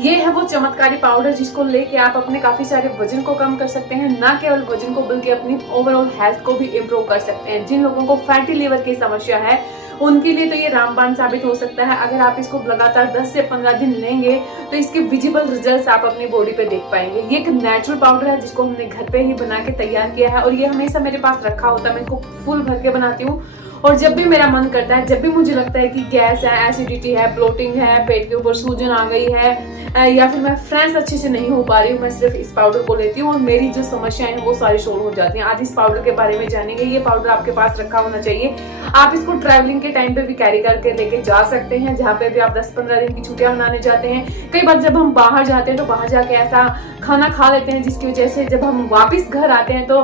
ये है वो चमत्कारी पाउडर जिसको लेके आप अपने काफी सारे वजन को कम कर सकते हैं, ना केवल वजन को बल्कि अपनी ओवरऑल हेल्थ को भी इम्प्रूव कर सकते हैं। जिन लोगों को फैटी लिवर की समस्या है उनके लिए तो ये रामबाण साबित हो सकता है। अगर आप इसको लगातार 10 से 15 दिन लेंगे तो इसके विजिबल रिजल्ट्स आप अपनी बॉडी पे देख पाएंगे। ये एक नेचुरल पाउडर है जिसको हमने घर पे ही बना के तैयार किया है और ये हमेशा मेरे पास रखा होता है। मैं इसको फुल भर के बनाती हूँ और जब भी मेरा मन करता है, जब भी मुझे लगता है कि गैस है, एसिडिटी है, ब्लोटिंग है, पेट के ऊपर सूजन आ गई है या फिर मैं फ्रेश अच्छे से नहीं हो पा रही हूँ, मैं सिर्फ इस पाउडर को लेती हूँ और मेरी जो समस्याएं हैं वो सारी सोल्व हो जाती हैं। आज इस पाउडर के बारे में जानेंगे। ये पाउडर आपके पास रखा होना चाहिए। आप इसको ट्रैवलिंग के टाइम पे भी कैरी करके लेके जा सकते हैं, जहाँ पे भी आप 10-15 दिन की छुट्टियां मनाने जाते हैं। कई बार जब हम बाहर जाते हैं तो बाहर जाके ऐसा खाना खा लेते हैं जिसकी वजह से जब हम वापस घर आते हैं तो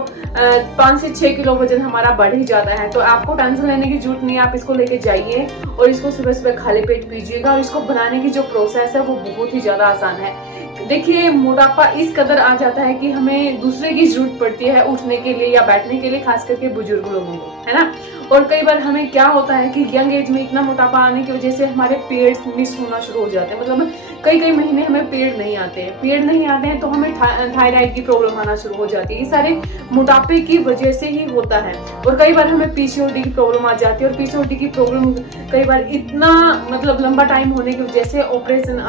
5 से 6 किलो वजन हमारा बढ़ ही जाता है। तो आपको टेंशन लेने की जरूरत नहीं है, आप इसको लेके जाइए और इसको सुबह सुबह खाली पेट पीजिएगा। और इसको बनाने की जो प्रोसेस है वो बहुत ही ज्यादा आसान है। देखिए, मोटापा इस कदर आ जाता है कि हमें दूसरे की जरूरत पड़ती है उठने के लिए या बैठने के लिए, खास करके बुजुर्ग लोगों को, है ना। और कई बार हमें क्या होता है कि यंग एज में इतना मोटापा आने की वजह से हमारे पीरियड्स मिस होना शुरू हो जाते हैं। मतलब कई महीने हमें पीरियड नहीं आते हैं तो हमें थायराइड की प्रॉब्लम आना शुरू हो जाती है। ये सारे मोटापे की वजह से ही होता है। और कई बार हमें पीसीओडी की प्रॉब्लम आ जाती है और पीसीओडी की प्रॉब्लम कई बार इतना मतलब लंबा टाइम होने की वजह से ऑपरेशन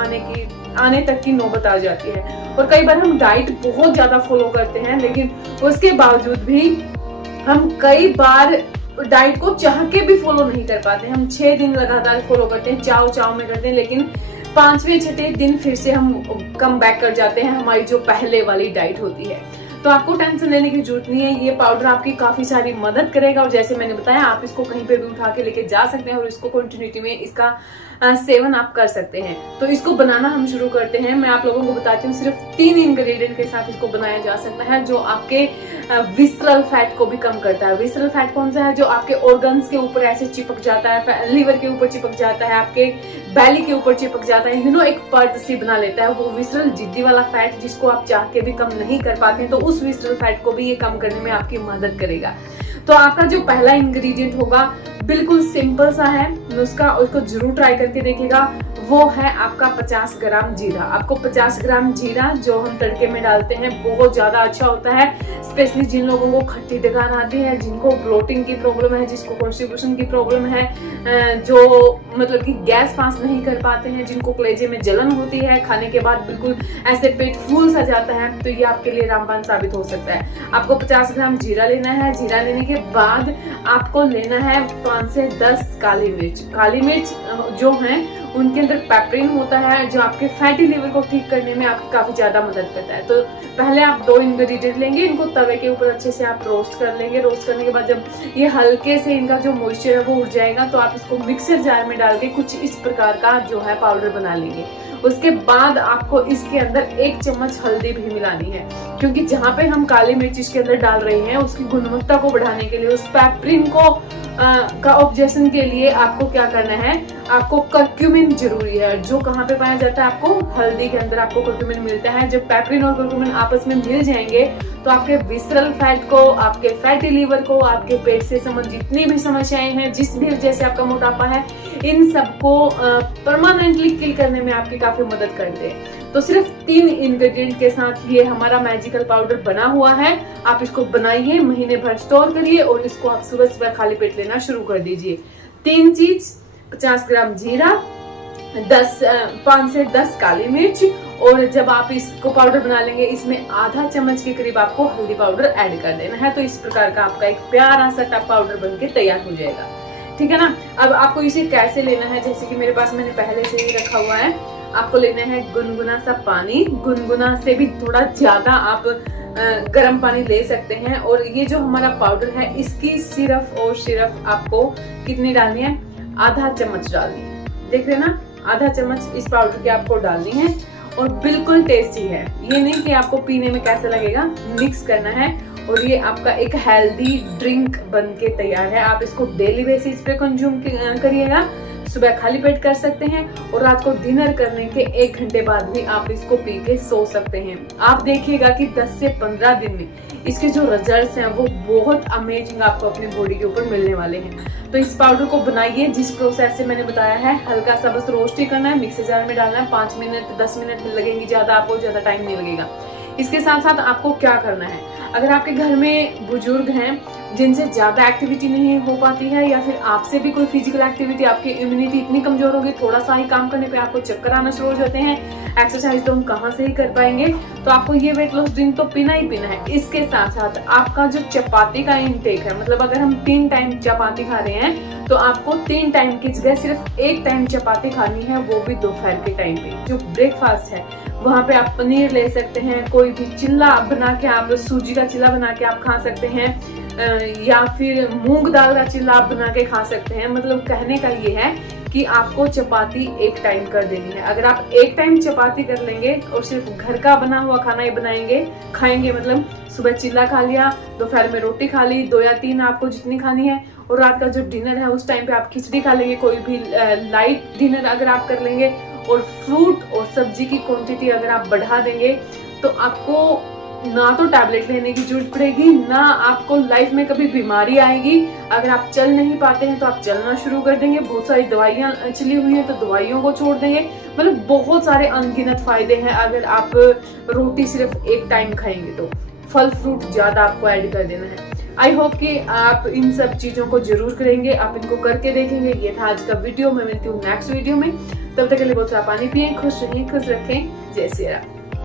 आने तक की नौबत आ जाती है। और कई बार हम डाइट बहुत ज्यादा फॉलो करते हैं लेकिन उसके बावजूद भी हम कई बार डाइट को चाह के भी फॉलो नहीं कर पाते। हम 6 दिन लगातार फॉलो करते हैं, चाव में करते हैं, लेकिन 5वें-6ठे दिन फिर से हम कम बैक कर जाते हैं हमारी जो पहले वाली डाइट होती है। तो आपको टेंशन लेने की जरूरत नहीं है। ये पाउडर आपकी काफी सारी मदद करेगा और जैसे मैंने बताया आप इसको कहीं पे भी उठा के लेके जा सकते हैं और इसको कंटिन्यूटी में इसका सेवन आप कर सकते हैं। तो इसको बनाना हम शुरू करते हैं। मैं आप लोगों को बताती हूँ, सिर्फ 3 इंग्रेडिएंट के साथ इसको बनाया जा सकता है जो आपके विसरल फैट को भी कम करता है। विसरल फैट कौन सा है? जो आपके ऑर्गन्स के ऊपर ऐसे चिपक जाता है, लीवर के ऊपर चिपक जाता है, आपके बैली के ऊपर चिपक जाता है, एक परत सी बना लेता है। वो विसरल जिद्दी वाला फैट जिसको आप चाह के भी कम नहीं कर पाते हैं, तो उस विसरल फैट को भी ये कम करने में आपकी मदद करेगा। तो आपका जो पहला इंग्रेडिएंट होगा बिल्कुल सिंपल सा है नुस्खा, उसको जरूर ट्राई करके देखिएगा। वो है आपका 50 ग्राम जीरा। आपको 50 ग्राम जीरा जो हम तड़के में डालते हैं बहुत ज्यादा अच्छा होता है, स्पेशली जिन लोगों को खट्टी डकार आती है, जिनको ब्लोटिंग की प्रॉब्लम है, जिसको कॉन्स्टिपेशन की प्रॉब्लम है, जो मतलब कि गैस पास नहीं कर पाते हैं, जिनको कलेजे में जलन होती है, खाने के बाद बिल्कुल ऐसे पेट फूल सा जाता है, तो ये आपके लिए रामबाण साबित हो सकता है। आपको 50 ग्राम जीरा लेना है। जीरा लेने के बाद आपको लेना है 5 से 10 काली मिर्च। काली मिर्च जो है उनके अंदर पेपरिन होता है जो आपके फैटी लिवर को ठीक करने में आपकी काफी ज्यादा मदद करता है। तो पहले आप 2 इंग्रेडिएंट लेंगे, इनको तवे के ऊपर अच्छे से आप रोस्ट कर लेंगे। रोस्ट करने के बाद जब ये हल्के से इनका जो मॉइस्चर है वो उड़ जाएगा तो आप इसको मिक्सर जार में डाल के कुछ इस प्रकार का जो है पाउडर बना लेंगे। उसके बाद आपको इसके अंदर 1 चम्मच हल्दी भी मिलानी है, क्योंकि जहाँ पे हम काली मिर्च इसके अंदर डाल रहे हैं उसकी गुणवत्ता को बढ़ाने के लिए, उस पेपरिन को का ऑब्जेक्शन के लिए आपको क्या करना है, आपको कर्क्यूमिन जरूरी है। जो कहाँ पे पाया जाता है? आपको हल्दी के अंदर आपको कर्क्यूमिन मिलता है। जब पेपरिन और कर्क्यूमिन आपस में मिल जाएंगे तो आपके विसरल फैट को, आपके फैटी लीवर को, आपके पेट से संबंधित जितनी भी समस्याएं हैं, जिस भी वजह से आपका मोटापा है, इन सबको परमानेंटली किल करने में आपकी काफी मदद करते हैं। तो सिर्फ 3 इंग्रेडिएंट के साथ ये हमारा मैजिकल पाउडर बना हुआ है। आप इसको बनाइए, महीने भर स्टोर करिए और इसको आप सुबह सुबह खाली पेट लेना शुरू कर दीजिए। 3 चीज, 50 ग्राम जीरा, 5 से 10 काली मिर्च, और जब आप इसको पाउडर बना लेंगे इसमें आधा चम्मच के करीब आपको हल्दी पाउडर ऐड कर देना है। तो इस प्रकार का आपका एक प्यारा सा टप पाउडर बनके तैयार हो जाएगा। ठीक है ना। अब आपको इसे कैसे लेना है, जैसे कि मेरे पास मैंने पहले से ही रखा हुआ है। आपको लेना है गुनगुना सा पानी, गुनगुना से भी थोड़ा ज्यादा आप गर्म पानी ले सकते हैं। और ये जो हमारा पाउडर है इसकी सिर्फ और सिर्फ आपको कितनी डालनी है? आधा चम्मच डालनी है। देख रहे ना, आधा चम्मच इस पाउडर की आपको डालनी है और बिल्कुल टेस्टी है। ये नहीं कि आपको पीने में कैसा लगेगा, मिक्स करना है और ये आपका एक हेल्दी ड्रिंक बन के तैयार है। आप इसको डेली बेसिस पे कंज्यूम करिएगा। सुबह खाली पेट कर सकते हैं और रात को डिनर करने के 1 घंटे बाद भी आप इसको पी के सो सकते हैं। आप देखिएगा कि 10 से 15 दिन में इसके जो रिजल्ट्स हैं वो बहुत अमेजिंग आपको अपनी बॉडी के ऊपर मिलने वाले हैं। तो इस पाउडर को बनाइए जिस प्रोसेस से मैंने बताया है। हल्का सा बस रोस्ट ही करना है, मिक्सर जार में डालना है, 5 मिनट 10 मिनट लगेंगे, ज्यादा आपको ज्यादा टाइम नहीं लगेगा। इसके साथ साथ आपको क्या करना है, अगर आपके घर में बुजुर्ग हैं जिनसे ज्यादा एक्टिविटी नहीं हो पाती है, या फिर आपसे भी कोई फिजिकल एक्टिविटी, आपकी इम्यूनिटी इतनी कमजोर होगी, थोड़ा सा ही काम करने पे आपको चक्कर आना शुरू हो जाते हैं, एक्सरसाइज तो हम कहाँ से ही कर पाएंगे, तो आपको ये वेट लॉस ड्रिंक तो पीना ही पीना है। इसके साथ साथ आपका जो चपाती का इंटेक है, मतलब अगर हम 3 टाइम चपाती खा रहे हैं तो आपको 3 टाइम की जगह सिर्फ 1 टाइम चपाती खानी है, वो भी दोपहर के टाइम पे। जो ब्रेकफास्ट है वहाँ पे आप पनीर ले सकते हैं, कोई भी चिल्ला बना के आप सूजी का चिल्ला बना के आप खा सकते हैं, या फिर मूंग दाल का चिल्ला आप बना के खा सकते हैं। मतलब कहने का ये है कि आपको चपाती 1 टाइम कर देनी है। अगर आप 1 टाइम चपाती कर लेंगे और सिर्फ घर का बना हुआ खाना ही खाएंगे, मतलब सुबह चिल्ला खा लिया, दोपहर में रोटी खा ली, 2 या 3 आपको जितनी खानी है, और रात का जो डिनर है उस टाइम पे आप खिचड़ी खा लेंगे, कोई भी लाइट डिनर अगर आप कर लेंगे, और फ्रूट और सब्जी की क्वांटिटी अगर आप बढ़ा देंगे, तो आपको ना तो टैबलेट लेने की जरूरत पड़ेगी, ना आपको लाइफ में कभी बीमारी आएगी। अगर आप चल नहीं पाते हैं तो आप चलना शुरू कर देंगे, बहुत सारी दवाइयां चली हुई हैं तो दवाइयों को छोड़ देंगे। मतलब बहुत सारे अनगिनत फायदे हैं अगर आप रोटी सिर्फ 1 टाइम खाएंगे तो। फल फ्रूट ज्यादा आपको ऐड कर देना है। आई होप कि आप इन सब चीजों को जरूर करेंगे, आप इनको करके देखेंगे। ये था आज का वीडियो, मैं मिलती हूँ नेक्स्ट वीडियो में। तब तक के लिए बहुत सारा पानी पिए, खुश रहिए, खुश रखें। जय श्री राम।